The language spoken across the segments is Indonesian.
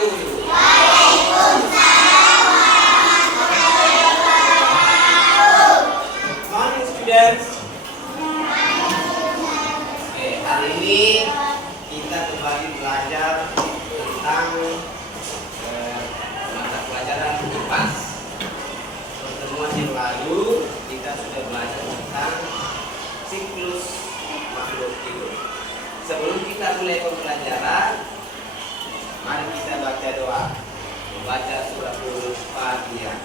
wabarakatuh. Good morning, students. Hari ini kita kembali belajar tentang mata pelajaran IPAS. Pertemuan yang lalu kita sudah belajar tentang siklus makhluk hidup. Sebelum kita mulai pembelajaran, mari kita baca doa. Membaca surah Al-Fatihah.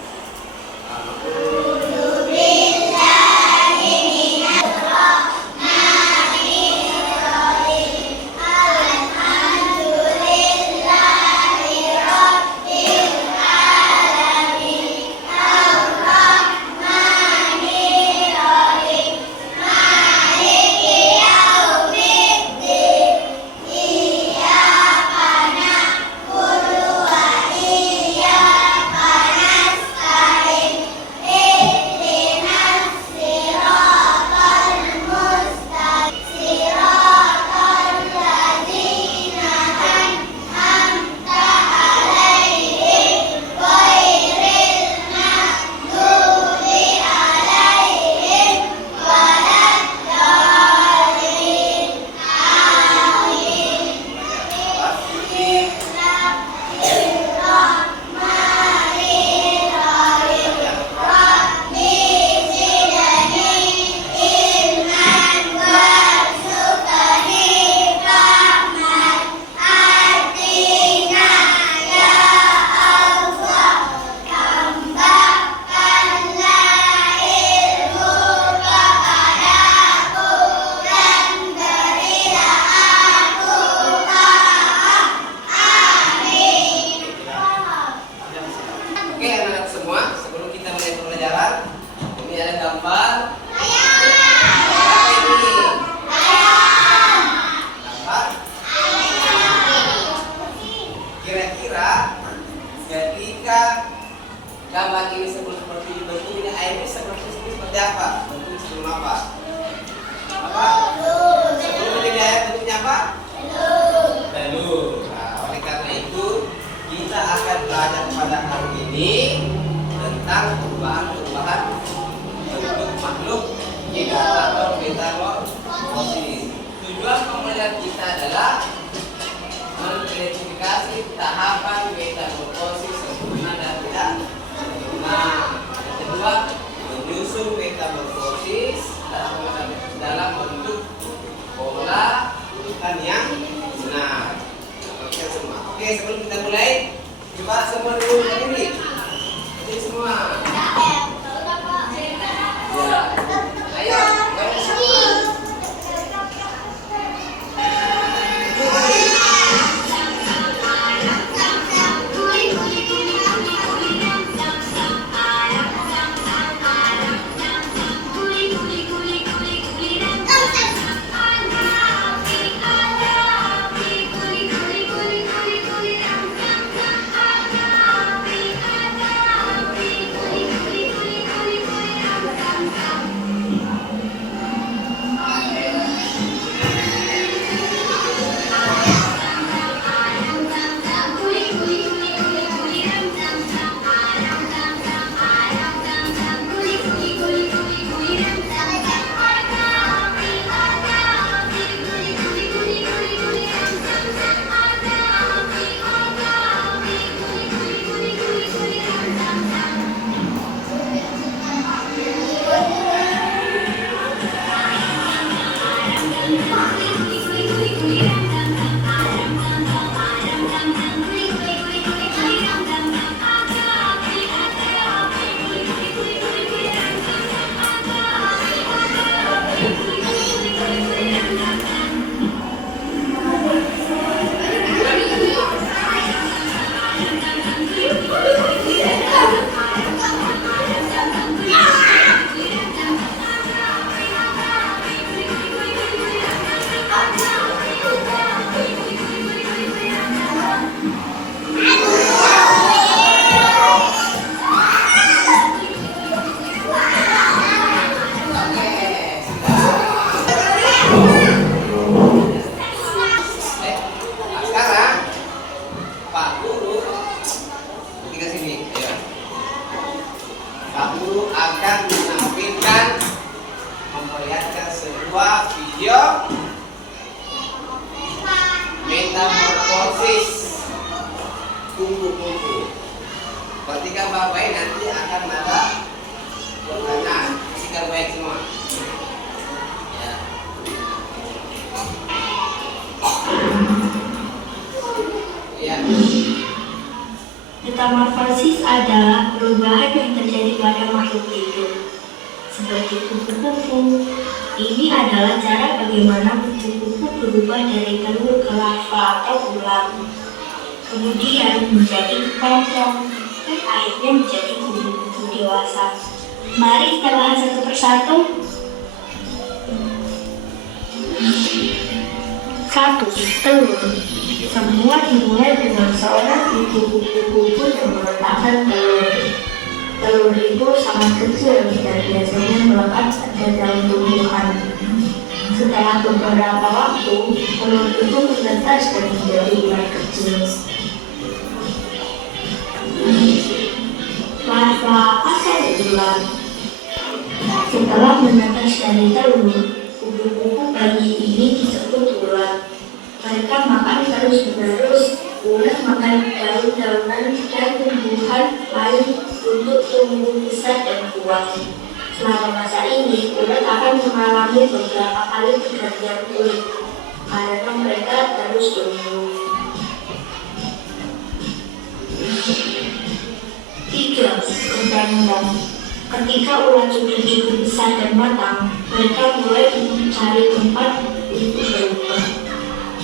Gambar ini seperti bentuk ini, air ini seperti apa? Bentuk sebelum apa? Sebelum menjadi air bentuknya apa? Telur. Nah, oleh karena itu kita akan belajar pada hari ini tentang perubahan bentuk makhluk hidup atau metamorfosis. Tujuan pembelajaran kita adalah mengklasifikasi tahapan metamorfosis sempurna dan tidak sempurna. Yang kedua, menyusun metamorfosis dalam bentuk pola urutan yang benar. Oke semua. Oke, sebelum kita mulai, coba semua dulu berdiri. Berdiri semua. Ya. Ayo, berdiri semua. ketika baik nanti akan ada pertanyaan. Pastikan baik semua. Ya. Ya. Metamorfosis adalah perubahan yang terjadi pada makhluk hidup, seperti kupu-kupu. Ini adalah cara bagaimana kupu-kupu berubah dari telur ke larva atau ular, kemudian menjadi kepompong, dan akhirnya menjadi kupu-kupu dewasa. Mari kita bahas satu persatu. 1. Telur. Semua dimulai dengan seorang ibu kupu-kupu yang meletakkan telur. Telur itu sangat kecil dan biasanya melekat pada daun tumbuhan. Setelah beberapa waktu, telur itu menetas dan menjadi ular kecil. Larva asal ular. Setelah menetas dari telur, kupu-kupu bayi ini disebut ular. Mereka makan terus-menerus, ular makan daun-daunan dan tumbuhan lain untuk tumbuh besar dan kuat. Selama masa ini, ular akan mengalami beberapa kali pergantian kulit karena mereka terus tumbuh. 3. Kepompong. Ketika ular sudah cukup besar dan matang, mereka mulai mencari tempat untuk berubah.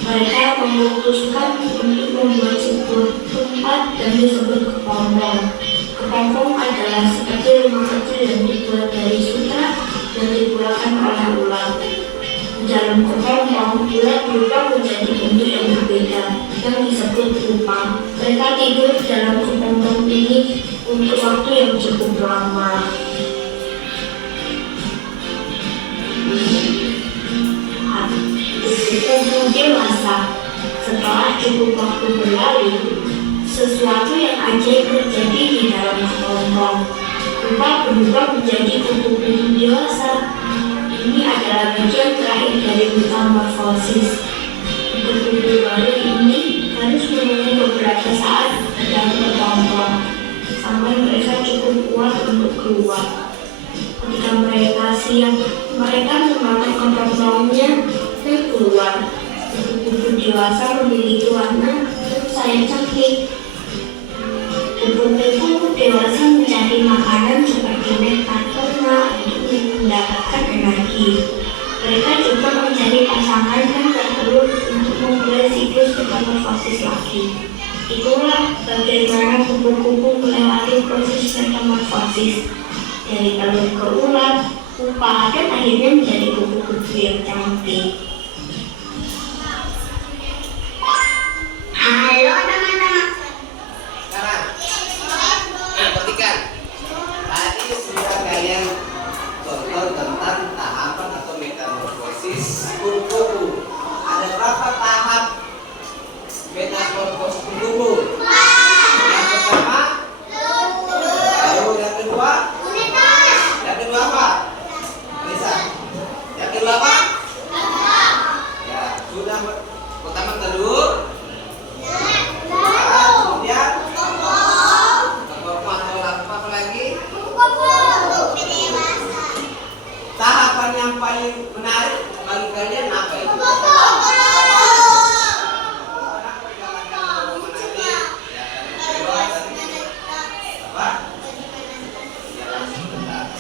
Mereka memutuskan untuk membuat sebuah tempat yang disebut kepompong. Kepompong adalah seperti rumah kecil yang dibuat dari sutra dan digunakan oleh ular. Di dalam kepompong, ular berubah menjadi bentuk yang berbeda, yang disebut pupa. Mereka tidur di dalam kepompong ini untuk waktu yang cukup lama. Tumbuh dewasa. Setelah cukup waktu berlalu, sesuatu yang ajaib terjadi di dalam kepompong. Pupa berubah menjadi kupu-kupu dewasa. Ini adalah bagian terakhir dari metamorfosis. Kupu-kupu baru ini harus menunggu beberapa saat di dalam kepompong sampai mereka cukup kuat untuk keluar. Ketika mereka siap, mereka memakai kepompongnya dan keluar. Kupu-kupu dewasa memiliki warna dan sayap cantik. Kupu-kupu dewasa mencari makanan seperti nektar ternak untuk mendapatkan energi. Mereka juga mencari pasangan dan bertelur untuk memulai siklus metamorfosis lagi. Itulah bagaimana kupu-kupu melewati proses metamorfosis dari telur ke ular, pupa, dan akhirnya menjadi kupu-kupu yang cantik. Halo teman-teman. Sekarang, perhatikan. Tadi sudah kalian tonton tentang tahapan atau metamorfosis kupu-kupu. Ada berapa tahap metamorfosis kupu-kupu? Yang pertama, lalu yang kedua apa? Lisa. Yang kedua apa? Ya, sudah pertama telur. Kemudian kepompong atau apa lagi? Tahapan yang paling menarik bagi kalian apa itu?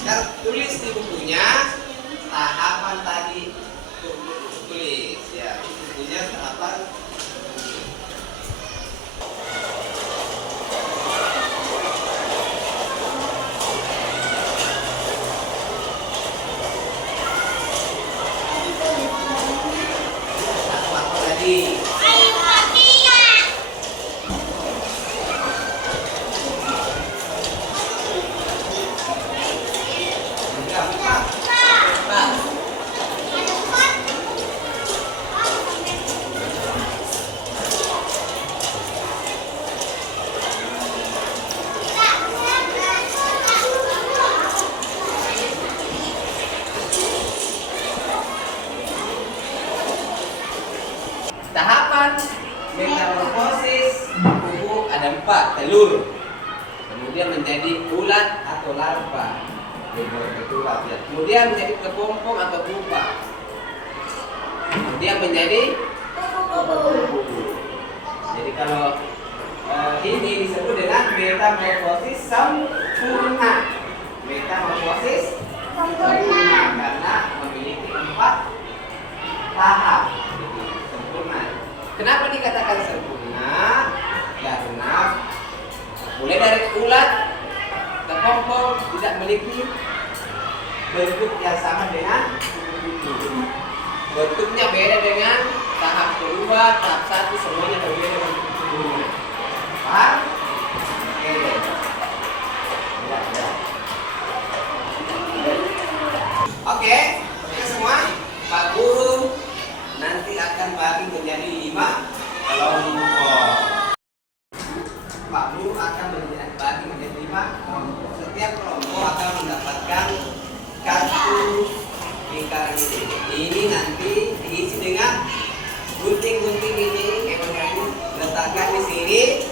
Sekarang tulis di bukunya tahapan tadi, tulis ya bukunya tahapan. Apa tadi? Tahapan metamorfosis kupu ada 4. Telur. kemudian menjadi ulat atau larva, betulat ya. Kemudian menjadi kepompong atau pupa, kemudian menjadi kupu-kupu. Jadi kalau ini disebut dengan metamorfosis sempurna. Metamorfosis sempurna karena memiliki 4 tahap. Sempurna. Kenapa dikatakan sempurna? Karena mulai dari ulat, kepompong tidak memiliki bentuk yang sama dengan kupu-kupu. Bentuknya beda dengan tahap kedua, tahap 1 semuanya berbeda dengan kupu-kupu. Paham? Oke. Ya. Oke, semua Pak Guru nanti akan bagi menjadi 5 kelompok. Pak Guru akan bagi menjadi 5 kelompok. Setiap kelompok akan mendapatkan kartu lingkaran ini. Ini nanti diisi dengan gunting-gunting ini, kayu-kayu letakkan di sini.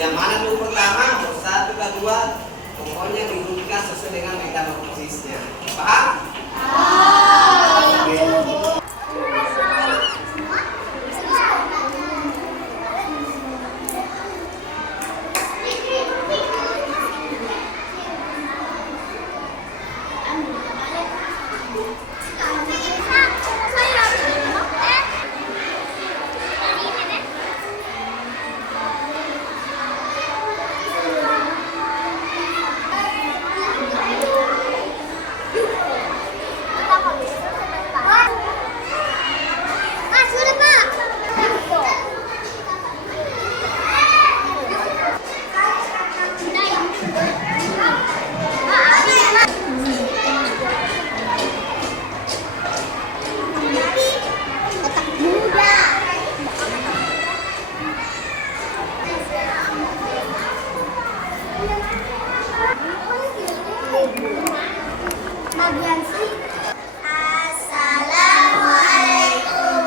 Yang mana dulu pertama, 1 ke 2, pokoknya diguntingkan sesuai dengan metamorfosisnya. Paham? Assalamualaikum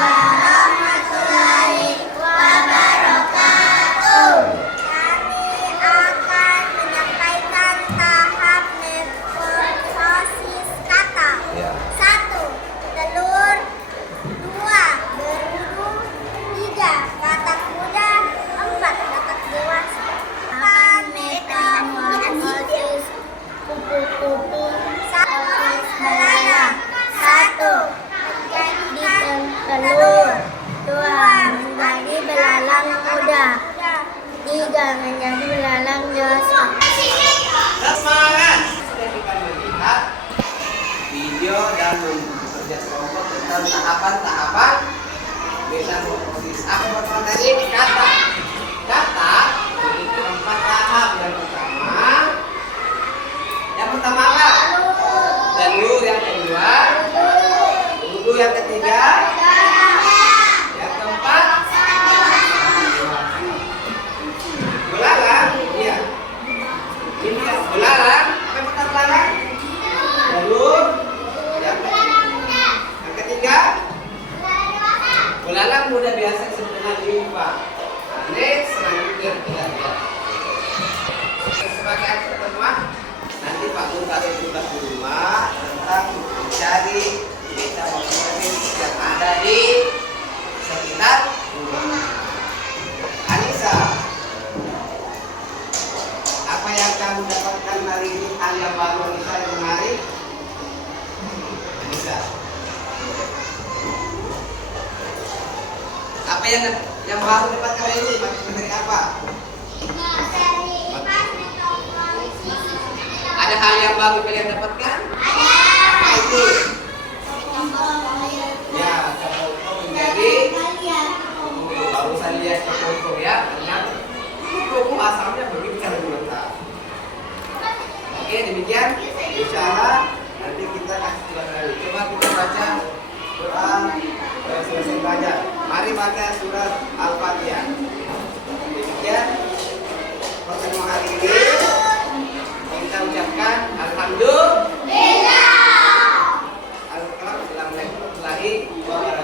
warahmatullahi wabarakatuh. Kami akan menyampaikan tahap morfosis kata. 1. Telur. 2. Berudu. 3. Katak muda. 4. Katak dewasa. Metamorfosis kupu-kupu. Belalak. 1. Menjadi telur. 2. Menjadi belalang muda. 3. Menjadi belalang dewasa. Semangat! Sudah kita melihat video dan bekerja kelompok tentang tahapan-tahapan metamorfosis. Apa pertama tadi? Kata. Kata memiliki 4 tahap. Yang pertama apa? Telur. Yang kedua, berudu. Yang ketiga, yang keempat, belalang. Iya. Ini kan belalang. Apa yang pertama belalang? Telur. Yang ketiga, belalang muda biasa disebut dengan limpa. Next, selanjutnya kita lihat. Sebagai akhir pertemuan, nanti Pak Guru kasih tugas di rumah tentang mencari metamorfosis yang ada di sekitar rumah. Anissa, apa yang kamu dapatkan hari ini? Hal yang baru Anissa yang menarik? Anissa, apa yang baru dapatkan hari ini? Materi apa? Ada hal yang baru kalian dapatkan? Apa itu? Ya, kepompong menjadi barusan lihat kepompong ya. Ternyata kepompong asalnya begitu cara diletak. Oke, demikian. Insya Allah nanti kita kasih tugas lagi. Coba kita baca doa selesai belajar. Mari baca surat Al-Fatihah. Demikian pertemuan hari ini. Kita ucapkan Alhamdulillah. Assalamualaikum warahmatullahi wabarakatuh.